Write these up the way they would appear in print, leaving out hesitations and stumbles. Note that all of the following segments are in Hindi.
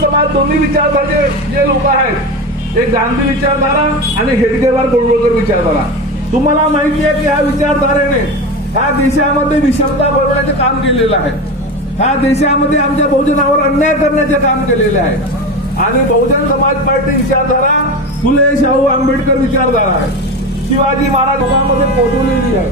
बहुजन समाज दोन्ही विचारधारे जे लोक आहेत, एक गांधी विचारधारा आणि हेडगेवार गोळवळकर विचारधारा. तुम्हाला माहिती आहे की ह्या विचारधारेने ह्या देशामध्ये विषमता भरवण्याचे काम केलेलं आहे. ह्या देशामध्ये आमच्या बहुजनावर अन्याय करण्याचे काम केलेले आहे. आणि बहुजन समाज पार्टी विचारधारा फुले शाहू आंबेडकर विचारधारा आहे. शिवाजी महाराज लोकांमध्ये पोहोचवलेली आहे,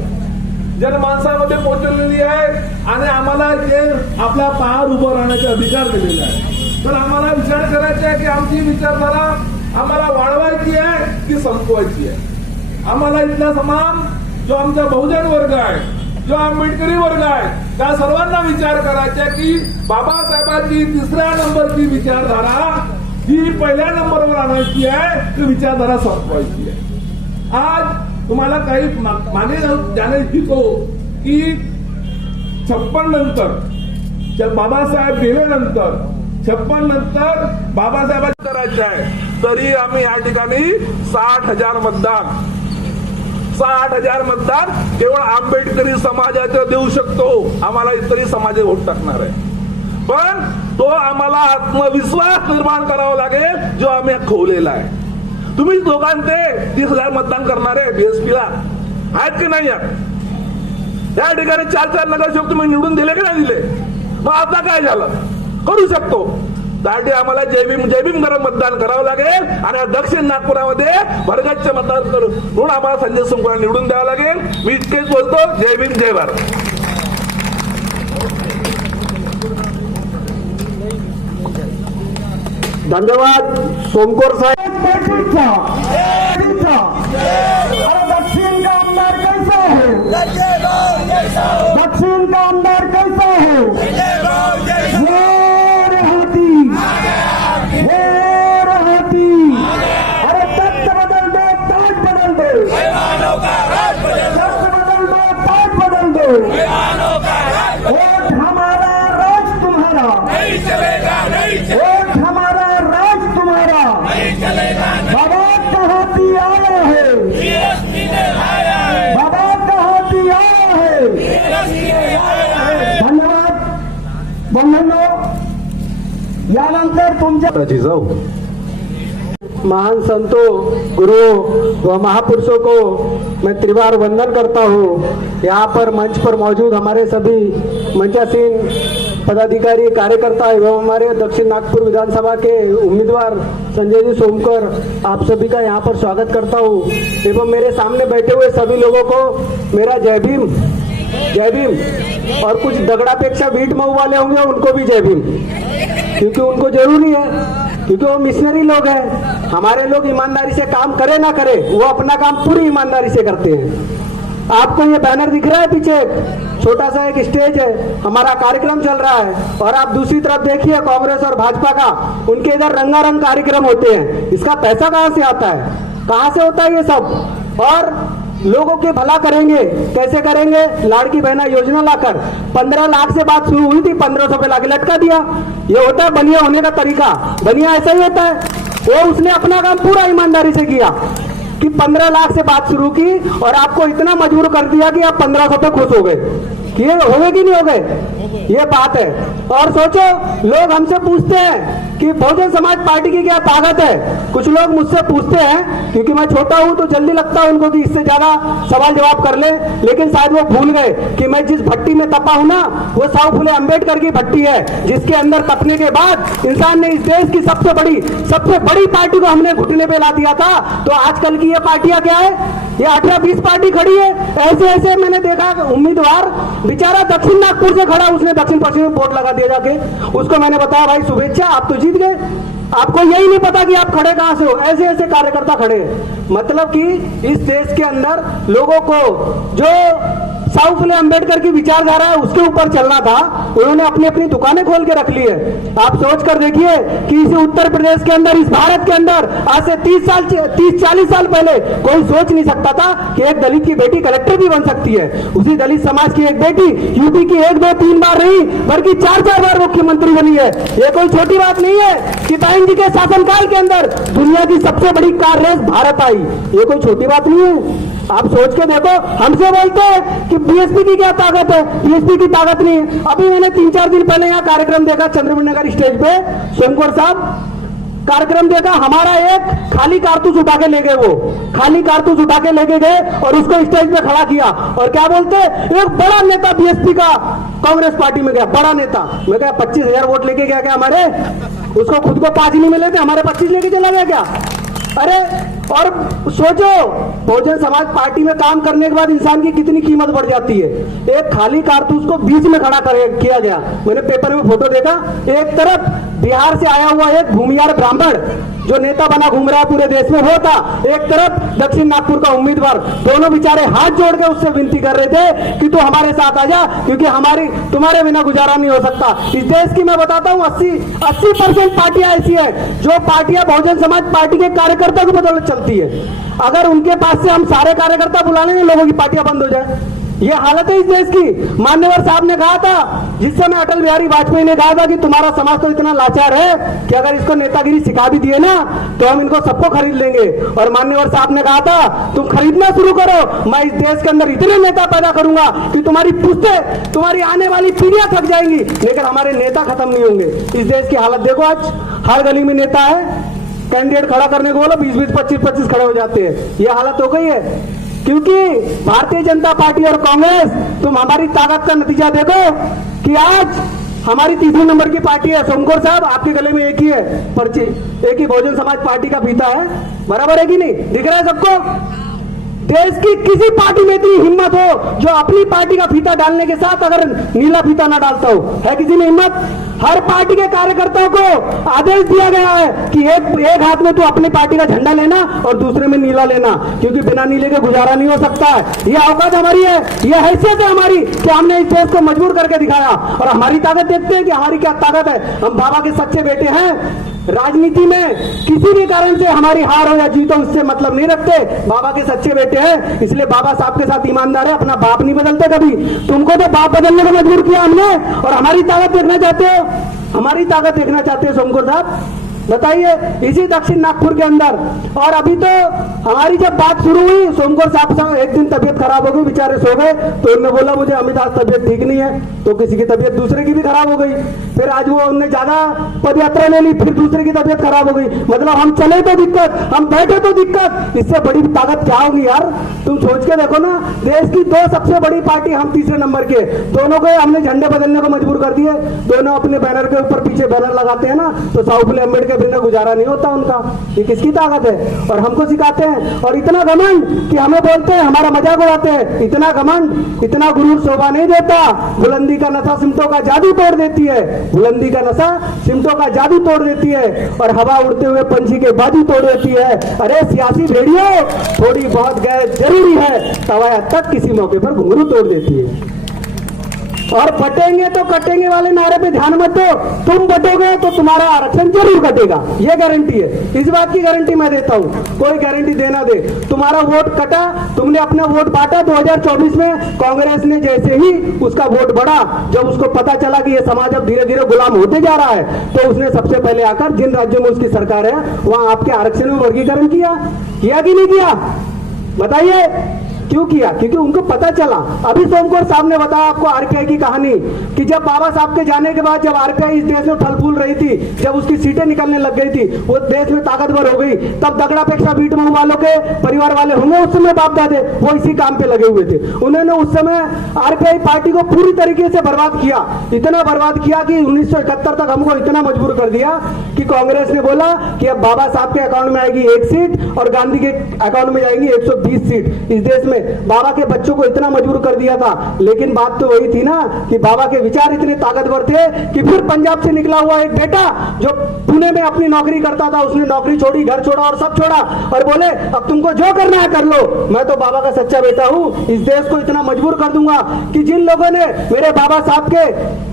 जनमानसामध्ये पोहोचवलेली आहे. आणि आम्हाला ते आपल्या पायावर उभं राहण्याचे अधिकार दिलेले आहे. तर आम्हाला विचार करायचा आहे की आमची विचारधारा आम्हाला वाढवायची आहे की संपवायची आहे. आम्हाला इथला समाज जो आमचा बहुजन वर्ग आहे, जो आंबेडकरी वर्ग आहे, त्या सर्वांना विचार करायचा की बाबासाहेबांची 3ऱ्या नंबरची विचारधारा ही पहिल्या नंबरवर आणायची आहे, ती विचारधारा संपवायची आहे. आज तुम्हाला काही माने जाणे इच्छितो की 56 नंतर बाबासाहेब गेल्यानंतर 56 नंतर बाबासाहेबांचं करायचं आहे, तरी आम्ही या ठिकाणी 60,000 मतदान केवळ आंबेडकरी समाजाचं देऊ शकतो. आम्हाला इतरही समाज वोट टाकणार आहे, पण तो आम्हाला आत्मविश्वास निर्माण करावा लागेल जो आम्ही खोवलेला आहे. तुम्ही दोघांचे 30,000 मतदान करणारे बीएसपीला आहेत की नाही आहेत? त्या ठिकाणी 4 नगरसेवक तुम्ही निवडून दिले की नाही दिले? मग आता काय झालं? करू शकतो. त्यासाठी आम्हाला जयभीम करत मतदान करावं लागेल आणि दक्षिण नागपुरामध्ये भरगच्च मतदान करून म्हणून आम्हाला संजय सोमवार निवडून द्यावं लागेल. मी इतकेच बोलतो. जय भीम, जय भारत. धन्यवाद सोमकोर साहेब. दक्षिण का आमदार कैसा है? दक्षिण का आमदार कैसा है? अरे तख्त बदल दो, ताज बदल दो, तख्त बदल दो, ताज बदल दो. वोट हमारा, राज तुम्हारा. वोट हमारा, राज तुम्हारा. बाबा का हाथी आया है, बाबा का हाथी आया है. धन्यवाद बंधनो. यानंतर तुमच्या जिजाऊ महान संतों, गुरुओं व महापुरुषों को मैं त्रिवार वंदन करता हूँ. यहाँ पर मंच पर मौजूद हमारे सभी मंचासीन पदाधिकारी, कार्यकर्ता एवं हमारे दक्षिण नागपुर विधानसभा के उम्मीदवार संजय जी सोमकर, आप सभी का यहाँ पर स्वागत करता हूँ. एवं मेरे सामने बैठे हुए सभी लोगों को मेरा जय भीम, जय भीम. और कुछ दगड़ापेक्षा वीट मऊ वाले होंगे उनको भी जय भीम, क्योंकि उनको जरूरी है, क्योंकि वो मिशनरी लोग हैं. हमारे लोग ईमानदारी से काम करे ना करे, वो अपना काम पूरी ईमानदारी से करते हैं. आपको ये बैनर दिख रहा है पीछे, छोटा सा एक स्टेज है, हमारा कार्यक्रम चल रहा है. और आप दूसरी तरफ देखिए कांग्रेस और भाजपा का, उनके इधर रंगारंग कार्यक्रम होते हैं. इसका पैसा कहाँ से आता है? कहाँ से होता है ये सब? और लोगों के भला करेंगे, कैसे करेंगे? लाड़की बहना योजना लाकर 15 लाख से बात शुरू हुई थी, 1500 पे लाके लटका दिया. ये होता है बनिया होने का तरीका. बनिया ऐसा ही होता है. वो उसने अपना काम पूरा ईमानदारी से किया कि 15 लाख से बात शुरू की और आपको इतना मजबूर कर दिया कि आप 1500 पे खुश हो गए. ये हो गए कि नहीं हो गए? ये बात है. और सोचो, लोग हमसे पूछते हैं कि बहुजन समाज पार्टी की क्या ताकत है. कुछ लोग मुझसे पूछते हैं, क्योंकि मैं छोटा हूं तो जल्दी लगता है उनको कि इससे ज्यादा सवाल जवाब कर ले, लेकिन शायद वो भूल गए कि मैं जिस भट्टी में तपा हूं ना, वो साहू फुले अम्बेडकर की भट्टी है, जिसके अंदर तपने के बाद इंसान ने इस देश की सबसे बड़ी पार्टी को हमने घुटने पे ला दिया था. तो आजकल की ये पार्टियां क्या है? ये 18-20 पार्टी खड़ी है. ऐसे मैंने देखा उम्मीदवार बेचारा दक्षिण नागपुर से खड़ा, उसने दक्षिण पश्चिम में बोर्ड लगा दिया जाके. उसको मैंने बताया, भाई शुभेच्छा, आप तो जीत गए, आपको यही नहीं पता कि आप खड़े कहां से हो. ऐसे कार्यकर्ता खड़े हैं. मतलब कि इस देश के अंदर लोगों को जो साहू फुले अम्बेडकर की विचारधारा है उसके ऊपर चलना था, उन्होंने अपनी अपनी दुकानें खोल के रख ली है. आप सोच कर देखिए कि इस उत्तर प्रदेश के अंदर, इस भारत के अंदर आज से 30-40 साल पहले कोई सोच नहीं सकता था कि एक दलित की बेटी कलेक्टर भी बन सकती है. उसी दलित समाज की एक बेटी यूपी की 1, 2, 3 बार नहीं बल्कि 4 बार मुख्यमंत्री बनी है. ये कोई छोटी बात नहीं है कि बहन जी के शासनकाल के अंदर दुनिया की सबसे बड़ी कार रेस भारत आई. ये कोई छोटी बात नहीं है. आप सोच के देखो, हमसे बोलते हैं कि बीएसपी की क्या ताकत है, बीएसपी की ताकत नहीं है। अभी मैंने 3-4 दिन पहले यहाँ कार्यक्रम देखा चंद्रमणि नगर स्टेज पे, सोमकोर साहब कार्यक्रम देखा, हमारा एक खाली कारतूस उठा के ले गए, वो खाली कारतूस उठा के लेके गए और उसको स्टेज पे खड़ा किया और क्या बोलते, एक बड़ा नेता बीएसपी का कांग्रेस पार्टी में गया, बड़ा नेता। मैं क्या 25,000 वोट लेके गया क्या हमारे, उसको खुद को 5 नहीं मिले थे, हमारे 25 लेके चला गया क्या? अरे और सोचो, बहुजन समाज पार्टी में काम करने के बाद इंसान की कितनी कीमत बढ़ जाती है। एक खाली कारतूस को बीच में खड़ा किया गया। मैंने पेपर में फोटो देखा, एक तरफ बिहार से आया हुआ एक भूमिहार ब्राह्मण जो नेता बना घूम रहा है पूरे देश में, वो था, एक तरफ दक्षिण नागपुर का उम्मीदवार, दोनों बेचारे हाथ जोड़ के उससे विनती कर रहे थे कि तू हमारे साथ आ जा, क्योंकि तुम्हारे बिना गुजारा नहीं हो सकता। इस देश की मैं बताता हूं 80% पार्टियां ऐसी है जो पार्टियां बहुजन समाज पार्टी के कार्यकर्ता की बदौलत चलती है। अगर उनके पास से हम सारे कार्यकर्ता बुला लेंगे, लोगों की पार्टियां बंद हो जाए। ये हालत है इस देश की। मान्यवर साहब ने कहा था, जिस समय अटल बिहारी वाजपेयी ने कहा था कि तुम्हारा समाज तो इतना लाचार है कि अगर इसको नेतागिरी सिखा भी दिए ना तो हम इनको सबको खरीद लेंगे। और मान्यवर साहब ने कहा था, तुम खरीदना शुरू करो, मैं इस देश के अंदर इतने नेता पैदा करूंगा कि तुम्हारी पुश्तें, तुम्हारी आने वाली पीढ़ियां थक जाएंगी, लेकिन हमारे नेता खत्म नहीं होंगे। इस देश की हालत देखो, आज हर गली में नेता है, कैंडिडेट खड़ा करने को बोलो 20-20, 25-25 खड़े हो जाते हैं। ये हालत हो गई है क्योंकि भारतीय जनता पार्टी और कांग्रेस, तुम हमारी ताकत का नतीजा देखो कि आज हमारी तीसरे नंबर की पार्टी है। सोमकोर साहब, आपके गले में एक ही है पर्ची, एक ही बहुजन समाज पार्टी का फीता है, बराबर है कि नहीं? दिख रहा है सबको? देश की किसी पार्टी में इतनी हिम्मत हो जो अपनी पार्टी का फीता डालने के साथ अगर नीला फीता ना डालता हो, है किसी में हिम्मत? हर पार्टी के कार्यकर्ताओं को आदेश दिया गया है कि एक हाथ में तू अपनी पार्टी का झंडा लेना और दूसरे में नीला लेना, क्योंकि बिना नीले के गुजारा नहीं हो सकता है। यह औकात हमारी है, यह हैसियत है हमारी कि हमने इस देश को मजबूर करके दिखाया। और हमारी ताकत देखते हैं कि हमारी क्या ताकत है। हम बाबा के सच्चे बेटे हैं। राजनीति में किसी भी कारण से हमारी हार हो या जीत हो, उससे मतलब नहीं रखते। बाबा के सच्चे बेटे हैं, इसलिए बाबा साहब के साथ ईमानदार है। अपना बाप नहीं बदलते कभी। तुमको तो बाप बदलने को मजबूर किया हमने, और हमारी ताकत देखना चाहते हो? हमारी ताकत देखना चाहते हो सोमकोर साहब? बताइए, इसी दक्षिण नागपुर के अंदर। और अभी तो हमारी जब बात शुरू हुई, सोमकोर साहब एक दिन तबीयत खराब हो गई, बेचारे सो गए, तो उन्होंने बोला मुझे अमित आज तबीयत ठीक नहीं है, तो किसी की तबीयत दूसरे की भी खराब हो गई। फिर आज वो उन्होंने ज्यादा पद यात्रा ले ली, फिर दूसरे की तबीयत खराब हो गई। मतलब हम चले तो दिक्कत, हम बैठे तो दिक्कत। इससे बड़ी ताकत क्या होगी यार? तुम सोच के देखो ना, देश की 2 सबसे बड़ी पार्टी, हम तीसरे नंबर के, दोनों को हमने झंडे बदलने को मजबूर कर दिए। दोनों अपने बैनर के ऊपर पीछे बैनर लगाते हैं ना, तो साहू अम्बेडकर बिना गुजारा नहीं होता उनका। ये किसकी ताकत है? और हमको सिखाते हैं। और इतना घमंड कि हमें बोलते हैं, हमारा मजाक उड़ाते हैं। इतना घमंड, इतना गुरूर शोभा नहीं देता। बुलंदी का नशा सिमटों का जादू तोड़ देती है। बुलंदी का नशा सिमटों का जादू तोड़ देती है, और हवा उड़ते हुए पंछी के बाजू तोड़ देती है। अरे सियासी भेड़ियों, थोड़ी बहुत गैर जरूरी है, तवाया तक किसी मौके पर घुंघरू तोड़ देती है। और बटेंगे तो कटेंगे वाले नारे पे ध्यान मत दो। तुम बटोगे तो तुम्हारा आरक्षण जरूर कटेगा, ये गारंटी है। इस बात की गारंटी मैं देता हूं, कोई गारंटी देना दे। तुम्हारा वोट कटा, तुमने अपना वोट बांटा 2024 में, कांग्रेस ने जैसे ही उसका वोट बढ़ा, जब उसको पता चला कि ये समाज अब धीरे धीरे गुलाम होते जा रहा है, तो उसने सबसे पहले आकर जिन राज्यों में उसकी सरकार है वहां आपके आरक्षण में वर्गीकरण किया कि नहीं किया? बताइए क्यों किया? क्योंकि उनको पता चला। अभी सोमकोर साहब ने बताया आपको आरपीआई की कहानी, कि जब बाबा साहब के जाने के बाद जब आरपीआई इस देश में फल फूल रही थी, जब उसकी सीटें निकलने लग गई थी, वो देश में ताकतवर हो गई, तब दगड़ापेक्षा बीट महू वालों के परिवार वाले होंगे उस समय बाप दादे, वो इसी काम पे लगे हुए थे। उन्होंने उस समय आरपीआई पार्टी को पूरी तरीके से बर्बाद किया। इतना बर्बाद किया कि 1971 तक हमको इतना मजबूर कर दिया कि कांग्रेस ने बोला कि अब बाबा साहब के अकाउंट में आएगी 1 सीट और गांधी के अकाउंट में जाएंगी 120 सीट। इस देश में बाबा के बच्चों को इतना मजबूर कर दिया था। लेकिन बात तो वही थी ना कि बाबा के विचार इतने ताकतवर थे कि फिर पंजाब से निकला हुआ एक बेटा जो पुणे में अपनी नौकरी करता था, उसने नौकरी छोड़ी, घर छोड़ा और सब छोड़ा, और बोले अब तुमको जो करना है कर लो, मैं तो बाबा का सच्चा बेटा हूं, इस देश को इतना मजबूर कर दूंगा कि जिन लोगों ने मेरे बाबा साहब के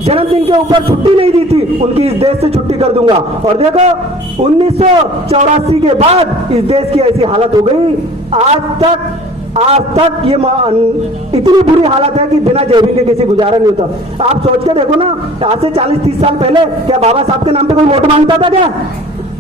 जन्मदिन के ऊपर छुट्टी नहीं दी थी, उनकी इस देश से छुट्टी कर दूंगा। और देखो 1984 के बाद इस देश की ऐसी हालत हो गई, आज तक ये इतनी बुरी हालत है कि बिना जेबी के किसी गुजारा नहीं होता। आप सोच के देखो ना, आज से 40-30 साल पहले क्या बाबा साहब के नाम पे कोई वोट मांगता था क्या?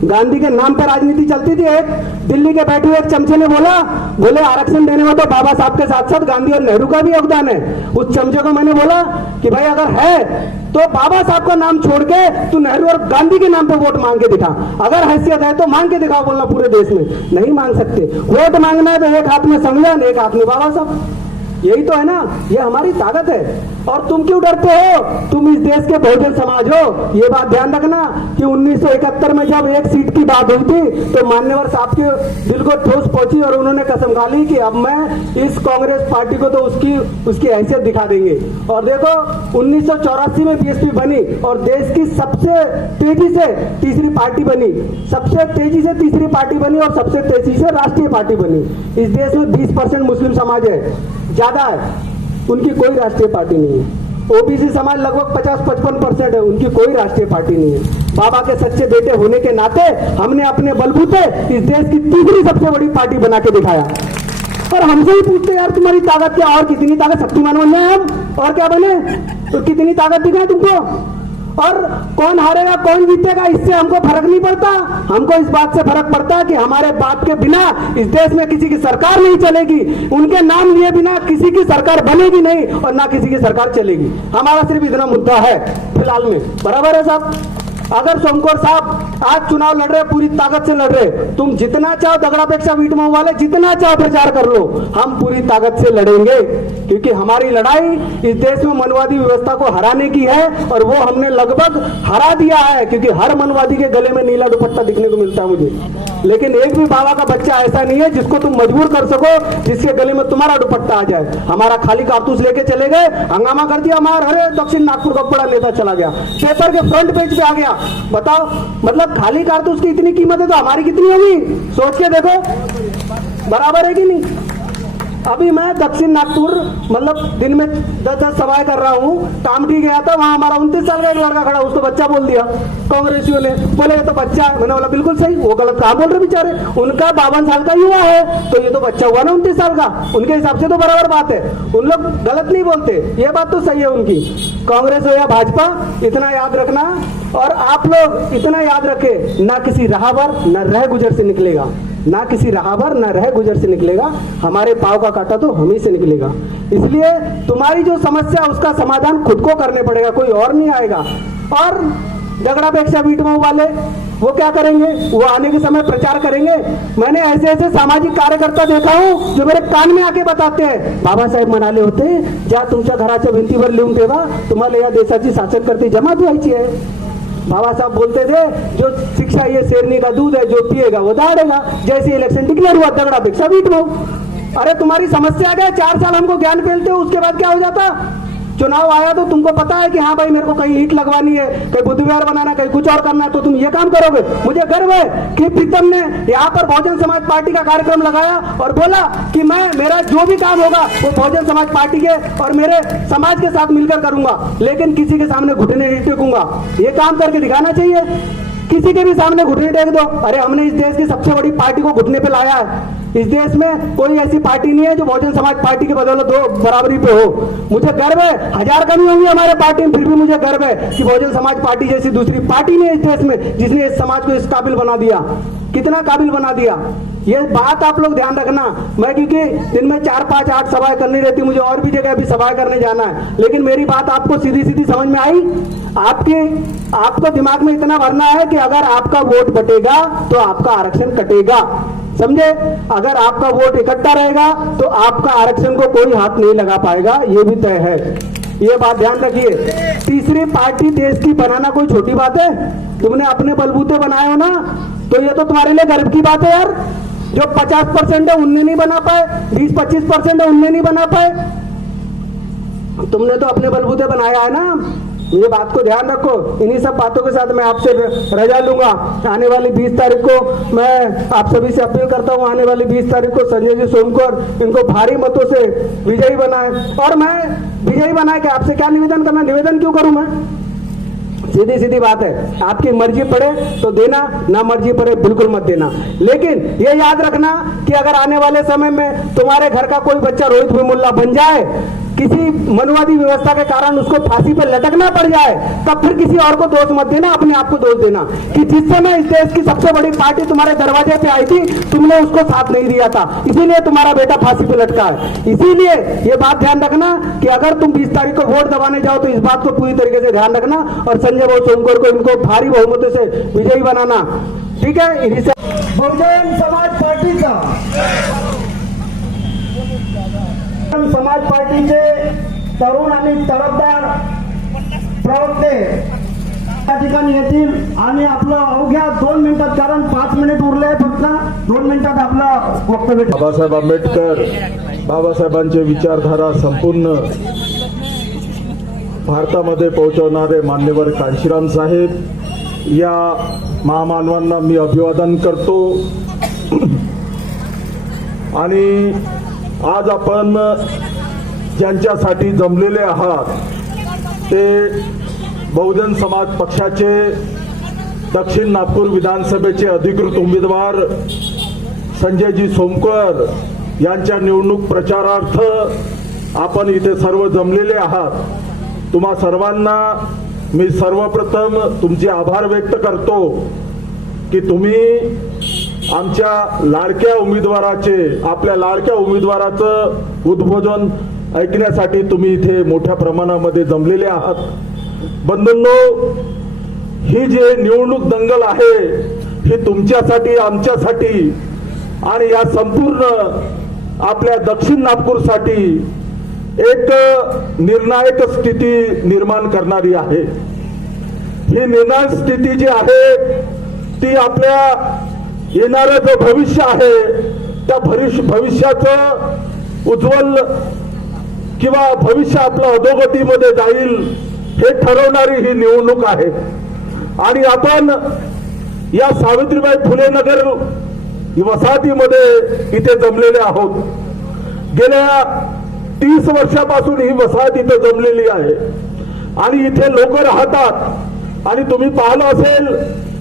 गांधी के नाम पर राजनीति चलती थी। एक दिल्ली के बैठे हुए एक चमचे ने बोले आरक्षण देने में तो बाबा साहब के साथ साथ गांधी और नेहरू का भी योगदान है। उस चमचे को मैंने बोला कि भाई अगर है तो बाबा साहब का नाम छोड़ के तू नेहरू और गांधी के नाम पे वोट मांग के दिखा। अगर हैसियत है तो मांग के दिखाओ, बोलना पूरे देश में। नहीं मांग सकते। वोट मांगना है तो एक हाथ में संविधान, एक हाथ में बाबा साहब। यही तो है ना, ये हमारी ताकत है। और तुम क्यों डरते हो? तुम इस देश के बहुजन समाज हो। ये बात ध्यान रखना कि 1971 में जब एक सीट की बात हुई थी तो मान्यवर साहब के दिल को ठोस पहुंची और उन्होंने कसम खा ली कि अब मैं इस कांग्रेस पार्टी को तो उसकी हैसियत दिखा देंगे। और देखो 1984 में बीएसपी बनी और देश की सबसे तेजी से तीसरी पार्टी बनी, सबसे तेजी से तीसरी पार्टी बनी और सबसे तेजी से राष्ट्रीय पार्टी बनी। इस देश में 20% मुस्लिम समाज है, ज्यादा है, उनकी कोई राष्ट्रीय पार्टी नहीं है। ओबीसी समाज लगभग 50-55% है, उनकी कोई राष्ट्रीय पार्टी नहीं है। बाबा के सच्चे बेटे होने के नाते हमने अपने बलबूते इस देश की तीसरी सबसे बड़ी पार्टी बना के दिखाया। और हमसे ही पूछते यार तुम्हारी ताकत क्या, और कितनी ताकत, शक्तिमान बन जाए हम और क्या बने, तो कितनी ताकत दिखाए तुमको। और कौन हारेगा कौन जीतेगा इससे हमको फर्क नहीं पड़ता। हमको इस बात से फर्क पड़ता है कि हमारे बाप के बिना इस देश में किसी की सरकार नहीं चलेगी, उनके नाम लिए बिना किसी की सरकार बनेगी नहीं और ना किसी की सरकार चलेगी। हमारा सिर्फ इतना मुद्दा है फिलहाल में। बराबर है साहब? अगर सोमकोर साहब आज चुनाव लड़ रहे, पूरी ताकत से लड़ रहे, तुम जितना चाहो दगड़ापेक्षा वीटमऊ वाले जितना चाहो प्रचार कर लो, हम पूरी ताकत से लड़ेंगे। क्योंकि हमारी लड़ाई इस देश में मनवादी व्यवस्था को हराने की है और वो हमने लगभग हरा दिया है। क्योंकि हर मनवादी के गले में नीला दुपट्टा दिखने को मिलता है मुझे, लेकिन एक भी बाबा का बच्चा ऐसा नहीं है जिसको तुम मजबूर कर सको जिसके गले में तुम्हारा दुपट्टा आ जाए। हमारा खाली कारतूस लेके चले गए, हंगामा कर दिया, मार, अरे दक्षिण नागपुर का बड़ा नेता चला गया, पेपर के फ्रंट पेज पे आ गया। बताओ, मतलब खाली कारतूस की इतनी कीमत है तो हमारी कितनी होगी, सोच के देखो। बराबर है कि नहीं? अभी मैं दक्षिण नागपुर मतलब दिन में 10-10 सभाएं कर रहा हूँ। कामठी गया था, वहां हमारा 29 साल का एक लड़का खड़ा, उसको बच्चा बोल दिया कांग्रेसियों ने। बोले ये तो बच्चा है। मैंने बोला बिल्कुल सही, वो गलत कहाँ बोल रहे बेचारे, उनका 52 साल का युवा है तो ये तो बच्चा हुआ ना 29 साल का, उनके हिसाब से तो बराबर बात है, उन लोग गलत नहीं बोलते, ये बात तो सही है उनकी। कांग्रेस हो या भाजपा, इतना याद रखना और आप लोग इतना याद रखे, ना किसी राहबर न रह गुजर से निकलेगा, ना किसी राहबर न रह गुजर से निकलेगा, हमारे पांव का कांटा तो हम ही से निकलेगा। इसलिए तुम्हारी जो समस्या उसका समाधान खुद को करने पड़ेगा, कोई और नहीं आएगा। और दगड़ापेक्षा वीटमऊ वाले वो क्या करेंगे, वो आने के समय प्रचार करेंगे। मैंने ऐसे ऐसे सामाजिक कार्यकर्ता देखा हूं जो मेरे कान में आके बताते हैं, बाबासाहेब म्हणाले होते ज्या तुमच्या घराच्या भिंतीवर लिहून ठेवा तुम्हाला या देशाची शासन करते जमात व्हायची आहे। बाबा साहब बोलते थे जो शिक्षा ये शेरनी का दूध है, जो पिएगा वो दहाड़ेगा। जैसे इलेक्शन डिक्लेयर हुआ दगड़ापेक्षा वीटमऊ। अरे तुम्हारी समस्या क्या, 4 साल हमको ज्ञान फैलते हो, उसके बाद क्या हो जाता? चुनाव आया तो तुमको पता है कि हाँ भाई मेरे को कहीं ईंट लगवानी है, कहीं बुद्ध विहार बनाना, कहीं कुछ और करना है, तो तुम ये काम करोगे। मुझे गर्व है कि प्रीतम ने यहाँ पर बहुजन समाज पार्टी का कार्यक्रम लगाया और बोला कि मेरा जो भी काम होगा वो बहुजन समाज पार्टी के और मेरे समाज के साथ मिलकर करूंगा, लेकिन किसी के सामने घुटने नहीं टेकूंगा। ये काम करके दिखाना चाहिए, किसी के भी सामने घुटने टेक दो। अरे हमने इस देश की सबसे बड़ी पार्टी को घुटने पे लाया है। इस देश में कोई ऐसी पार्टी नहीं है जो बहुजन समाज पार्टी के बदौलत दो बराबरी पे हो। मुझे गर्व है, 1000 कमी होंगी हमारे पार्टी में, फिर भी मुझे गर्व है कि बहुजन समाज पार्टी जैसी दूसरी पार्टी नहीं है इस देश में जिसने इस समाज को इस काबिल बना दिया। कितना काबिल बना दिया, ये बात आप लोग ध्यान रखना। मैं क्योंकि दिन में 4, 5, 8 सभाएं करनी रहती, मुझे और भी जगह भी सभाएं करने जाना है, लेकिन मेरी बात आपको सीधी सीधी समझ में आई। आपको दिमाग में इतना भरना है कि अगर आपका वोट बटेगा तो आपका आरक्षण कटेगा, समझे? अगर आपका वोट इकट्ठा रहेगा तो आपका आरक्षण को कोई हाथ नहीं लगा पाएगा, ये भी तय है। ये बात ध्यान रखिए। तीसरी पार्टी देश की बनाना कोई छोटी बात है? तुमने अपने बलबूते बनाए हो ना, तो ये तो तुम्हारे लिए गर्व की बात है यार। जो 50% है उनने नहीं बना पाए, 20-25% है उनने नहीं बना पाए, तुमने तो अपने बलबूते बनाया है ना। ये बात को ध्यान रखो। इन्हीं सब बातों के साथ मैं आपसे रजा लूंगा। आने वाली 20 तारीख को मैं आप सभी से अपील करता हूँ, आने वाली 20 तारीख को संजय जी सोमकोर इनको भारी मतों से विजयी बनाए। और मैं विजयी बनाए कि आपसे क्या निवेदन करना, निवेदन क्यों करूं मैं, सीधी सीधी बात है, आपकी मर्जी पड़े तो देना, ना मर्जी पड़े बिल्कुल मत देना। लेकिन ये याद रखना कि अगर आने वाले समय में तुम्हारे घर का कोई बच्चा रोहित वेमुल्ला बन जाए किसी मनवादी व्यवस्था के कारण उसको फांसी पर लटकना पड़ जाए, तब फिर किसी और को दोष मत देना, अपने आप को दोष देना कि जिस समय इस देश की सबसे बड़ी पार्टी तुम्हारे दरवाजे पे आई थी, तुमने उसको साथ नहीं दिया था, इसीलिए तुम्हारा बेटा फांसी पे लटका है। इसीलिए ये बात ध्यान रखना कि अगर तुम 20 तारीख को वोट दबाने जाओ तो इस बात को पूरी तरीके से ध्यान रखना और संजय भाऊ सोमकर को इनको भारी बहुमतों से विजयी बनाना, ठीक है। इन्हीं से बहुजन समाज पार्टीचा समाज पार्टीचे तरुण आणि तडफदार प्रवक्ते त्या ठिकाणी येतील आणि आपलं अवघ्या 2 मिनिटात, कारण 5 मिनिट उरले फक्त, 2 मिनिटात आपलं वक्तव्य. बाबासाहेब आंबेडकर, बाबासाहेबांचे विचारधारा संपूर्ण भारतामध्ये पोहोचवणारे मान्यवर कांशीराम साहेब या महामानवांना मी अभिवादन करतो. आणि आज आपण ज्यांच्यासाठी जमलेले आहात ते बहुजन समाज पक्षाचे दक्षिण नागपूर विधानसभेचे अधिकृत उमेदवार संजयजी सोमकर यांच्या निवडणूक प्रचारार्थ आपण इथे सर्व जमलेले आहात. तुम्हा सर्वांना मी सर्वप्रथम तुमचे आभार व्यक्त करतो की तुम्ही आमच्या लाडक्या उमेदवाराचे, आपल्या लाडक्या उमेदवाराचं उद्बोधन ऐकण्यासाठी तुम्ही इथे मोठ्या प्रमाणामध्ये जमलेले आहात. बंधूंनो, ही जे निवडणूक दंगल आहे ही तुमच्यासाठी, आमच्यासाठी आणि या संपूर्ण आपल्या दक्षिण नागपूरसाठी एक निर्णायक स्थिती निर्माण करणारी आहे. ही निर्णायक स्थिती जी आहे ती आपल्या येणारं जे भविष्य आहे त्या भविष्याचं उज्ज्वल किंवा भविष्य आपलं अधोगतीमध्ये जाईल हे ठरवणारी ही निवडणूक आहे. आणि आपण या सावित्रीबाई फुले नगर वसाहतीमध्ये इथे जमलेले आहोत. गेल्या 30 वर्षापासून ही वसाहत इथे जमलेली आहे आणि इथे लोक राहतात. आणि तुम्ही पाहिलं असेल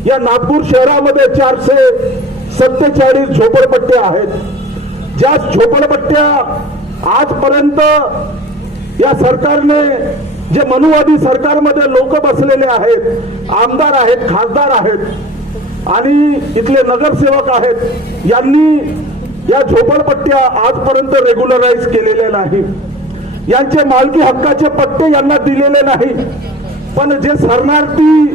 या नागपूर शहरामध्ये 447 झोपडपट्ट्या आहेत. ज्या झोपडपट्ट्या आजपर्यंत या सरकारने, जे मनुवादी सरकारमध्ये लोक बसलेले आहेत, आमदार आहेत, खासदार आहेत आणि इथले नगरसेवक आहेत, यांनी या झोपडपट्ट्या आजपर्यंत रेग्युलराइज केलेल्या नाही. यांचे मालकी हक्काचे पट्टे यांना दिलेले नाही. पण जे शरणार्थी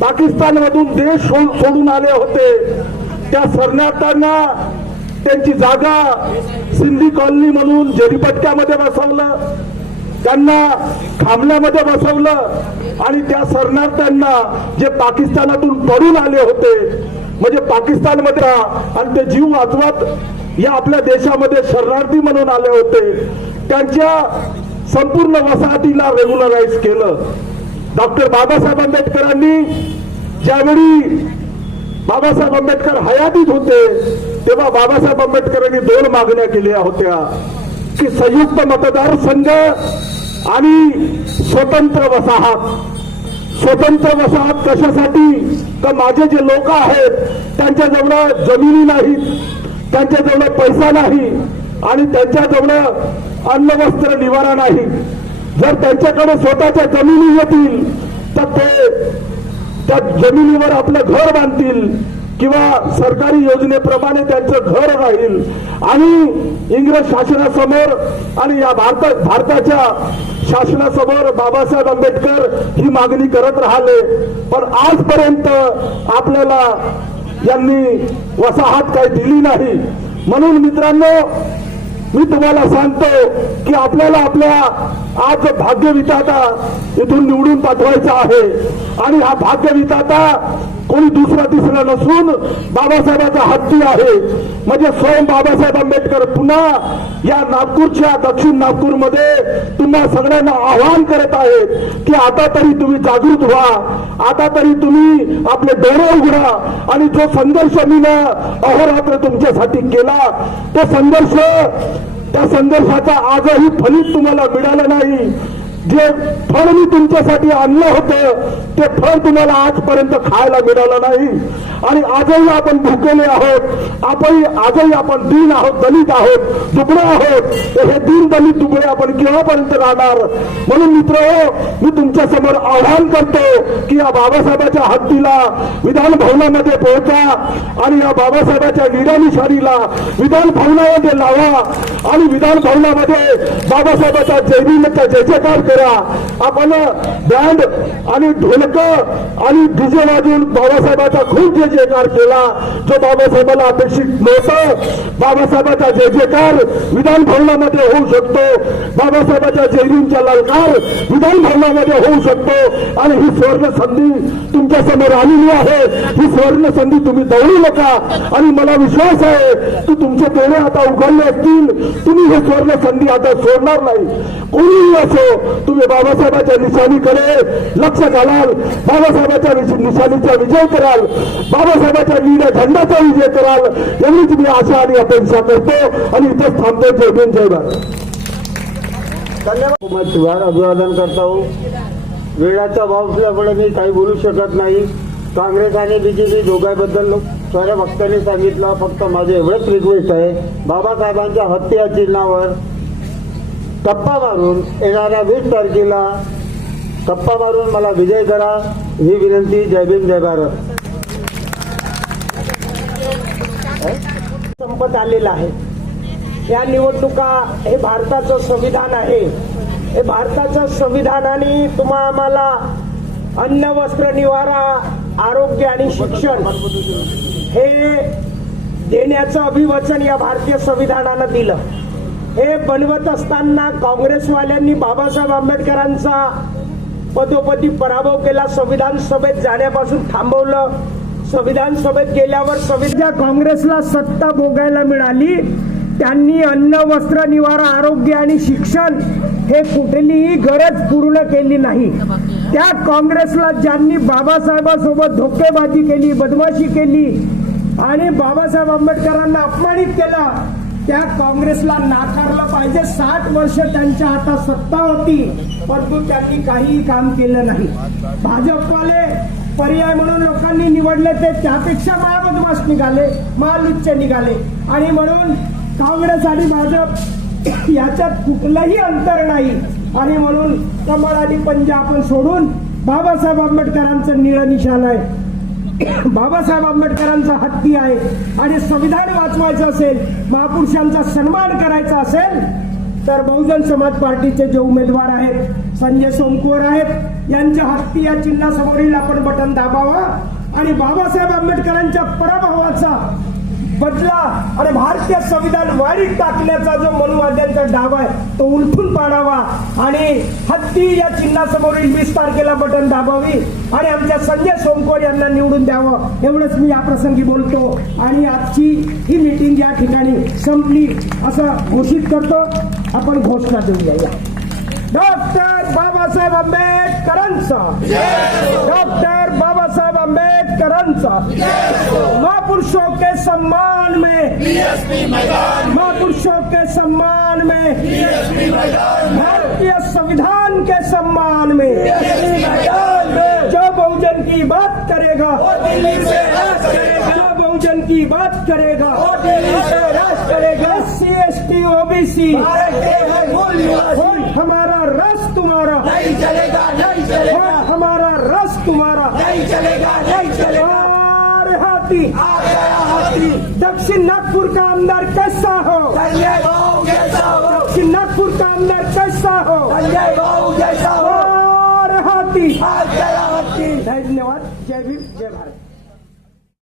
पाकिस्तानमधून देश सोडून आले होते त्या शरणार्थ्यांना त्यांची जागा सिंधी कॉलनी म्हणून जरीपट्ट्यामध्ये बसवलं, त्यांना खामल्यामध्ये बसवलं आणि त्या शरणार्थ्यांना जे पाकिस्तानातून पडून आले होते, म्हणजे पाकिस्तानमध्ये आणि ते जीव वाचवत या आपल्या देशामध्ये शरणार्थी म्हणून आले होते, त्यांच्या संपूर्ण वसाहतीला रेग्युलराइज केलं. डॉक्टर बाबासाहेब आंबेडकरांनी ज्यावेळी बाबासाहेब आंबेडकर हयातीत होते तेव्हा बाबासाहेब आंबेडकरांनी 2 मागण्या केल्या होत्या की संयुक्त मतदारसंघ आणि स्वतंत्र वसाहत. स्वतंत्र वसाहत कशासाठी? तर माझे जे लोक आहेत त्यांच्याजवळ जमिनी नाहीत, त्यांच्याजवळ पैसा नाही आणि त्यांच्याजवळ अन्न वस्त्र निवारा नाही. जर त्यांच्याकडे स्वतःच्या जमिनी येतील तर ते त्या जमिनीवर आपलं घर बांधतील किंवा सरकारी योजनेप्रमाणे त्यांचं घर राहील आणि इंग्रज शासनासमोर आणि या भारताच्या शासनासमोर बाबासाहेब आंबेडकर ही मागणी करत राहिले. पण आजपर्यंत आपल्याला यांनी वसाहत काही दिली नाही. म्हणून मित्रांनो, मी तुम्हाला सांगतो की आपल्याला आपल्या आज भाग्यविधाता इथून निवडून पाठवायचा आहे आणि हा भाग्यविधाता कोणी दुसरा तिसरा नसून बाबासाहेबांचा हत्ती आहे. म्हणजे स्वयं बाबासाहेब आंबेडकर पुन्हा या नागपूरच्या दक्षिण नागपूरमध्ये तुम्हा सगळ्यांना आवाहन करत आहेत की आता तरी तुम्ही जागृत व्हा, आता तरी तुम्ही आपले डोळे उघडा आणि जो संघर्ष मी अहोरात्र तुमच्यासाठी केला तो संघर्ष, त्या संघर्षाचा आजही फलित तुम्हाला मिळालं नाही. जे फळ मी तुमच्यासाठी आणलं होतं ते फळ तुम्हाला आजपर्यंत खायला मिळालं नाही. आणि आजही आपण भुकेले आहोत, आजही आपण दीन आहोत, दलित आहोत, दुबळे आहोत. तर हे दीन दलित दुबळे आपण केव्हापर्यंत राहणार? म्हणून मित्र, मी तुमच्या समोर आवाहन करतो की या बाबासाहेबाच्या हत्तीला विधान भवनामध्ये पोहोचा आणि या बाबासाहेबाच्या निशाणीला विधान भवनामध्ये लावा आणि विधान भवनामध्ये बाबासाहेबाचा जयभीमचा जय जयकार करा. आपण बँड आणि ढोलक आणि डीजे वाजवून बाबासाहेबाचा खूप जय जयकार केला, जो बाबासाहेबाला अपेक्षित नव्हतं. बाबासाहेबाचा जय जयकार विधान भवनामध्ये होऊ शकतो, बाबासाहेबाच्या जयभीमचा ललकार विधान भवनामध्ये होऊ शकतो. आणि ही सुवर्ण संधी तुमच्या समोर आलेली आहे. ही सुवर्ण संधी तुम्ही दवडू नका. आणि मला विश्वास आहे की तुमचे डोळे आता उघडले असतील, तुम्ही हे सुवर्ण संधी आता सोडणार नाही. कोणीही असो, तुम्ही बाबासाहेबाच्या निशाणीकडे लक्ष घालाल, बाबासाहेबाच्या निशाणीचा विजय कराल, बाबासाहेबाच्या नील झेंडाचा विजय कराल, एवढीच मी आशा आणि अपेक्षा करतो आणि इथेच थांबतो. जय भीम, जय भारत. धन्यवाद. मैं त्योहार अभिवादन करता हूँ. वेळाचा अभाव असल्यामुळे मी काही बोलू शकत नाही. काँग्रेस आणि बीजेपी दोघांबद्दल सर्व वक्त्यांनी सांगितलं. फक्त माझे एवढंच रिक्वेस्ट आहे, बाबासाहेबांच्या हत्ती या चिन्हावर टप्पा मारून येणाऱ्या 20 तारखेला टप्पा मारून मला विजय करा, ही विनंती. जय भीम, जय भारत. संपत आलेला आहे. या निवडणुका हे भारताचं संविधान आहे. हे भारताचं संविधानाने आम्हाला अन्न, वस्त्र, निवारा, आरोग्य आणि शिक्षण हे देण्याचं अभिवचन या भारतीय संविधानानं दिलं. हे बनवत असताना काँग्रेसवाल्यांनी बाबासाहेब आंबेडकरांचा पदोपदी पराभव केला, संविधान सभेत जाण्यापासून थांबवलं. संविधान सभेत गेल्यावर ज्या काँग्रेसला सत्ता भोगायला मिळाली त्यांनी अन्न, वस्त्र, निवारा, आरोग्य आणि शिक्षण हे कुठलीही गरज पूर्ण केली नाही. त्या काँग्रेसला ज्यांनी बाबासाहेबांसोबत धोकेबाजी केली, बदमाशी केली आणि बाबासाहेब आंबेडकरांना अपमानित केला, त्या काँग्रेसला नाकारलं पाहिजे. 60 वर्ष त्यांच्या हातात सत्ता होती, परंतु त्यांनी काहीही काम केलं नाही. भाजपवाले पर्याय म्हणून लोकांनी निवडले, ते त्यापेक्षा महाबदमाश निघाले, महालुच्च निघाले. आणि म्हणून काँग्रेस आणि भाजप याच्यात कुठलंही अंतर नाही. आणि म्हणून कमळ आणि पंजा आपण सोडून बाबासाहेब आंबेडकरांचं निळं निशाण आहे, बाबासाहेब आंबेडकरांचा हत्ती आहे. आणि संविधान वाचवायचं असेल, महापुरुषांचा सन्मान करायचा असेल तर बहुजन समाज पार्टीचे जे उमेदवार आहेत, संजय सोमकुवर आहेत, यांच्या हत्ती या चिन्हासमोरील आपण बटन दाबावं आणि बाबासाहेब आंबेडकरांच्या पराभवाचा बदला आणि भारतीय संविधान वारीत टाकण्याचा जो मनुवाद्यांचा डाव आहे तो उलटून पाडावा आणि हत्ती या चिन्हासमोरील 20 तारखेला बटन दाबावी आणि आमच्या संजय सोमकुवर यांना निवडून द्यावं. एवढंच मी या प्रसंगी बोलतो आणि आजची ही मीटिंग या ठिकाणी संपली असं घोषित करतो. आपण घोषणा देऊया. डॉक्टर बाबासाहेब आंबेडकरांचा, डॉक्टर बाबासाहेब आंबेडकरांचा, महापुरुषों के सम्मान में, महापुरुषों के सम्मान में, भारतीय संविधान के सम्मान में, जो बहुजन की बात करेगा, जो बहुजन की बात करेगा, SC ST OBC हमारा रस तुम्हारा नहीं चलेगा, नहीं चलेगा, हमारा रस तुम्हारा नहीं चलेगा, नहीं चलेगा. हाथी दक्षिण नागपुर का आमदार कैसा हो, संजय बाबू जैसा हो, दक्षिण नागपुर का आमदार कैसा हो, संजय बाबू जैसा हो. हाथी धन्यवाद.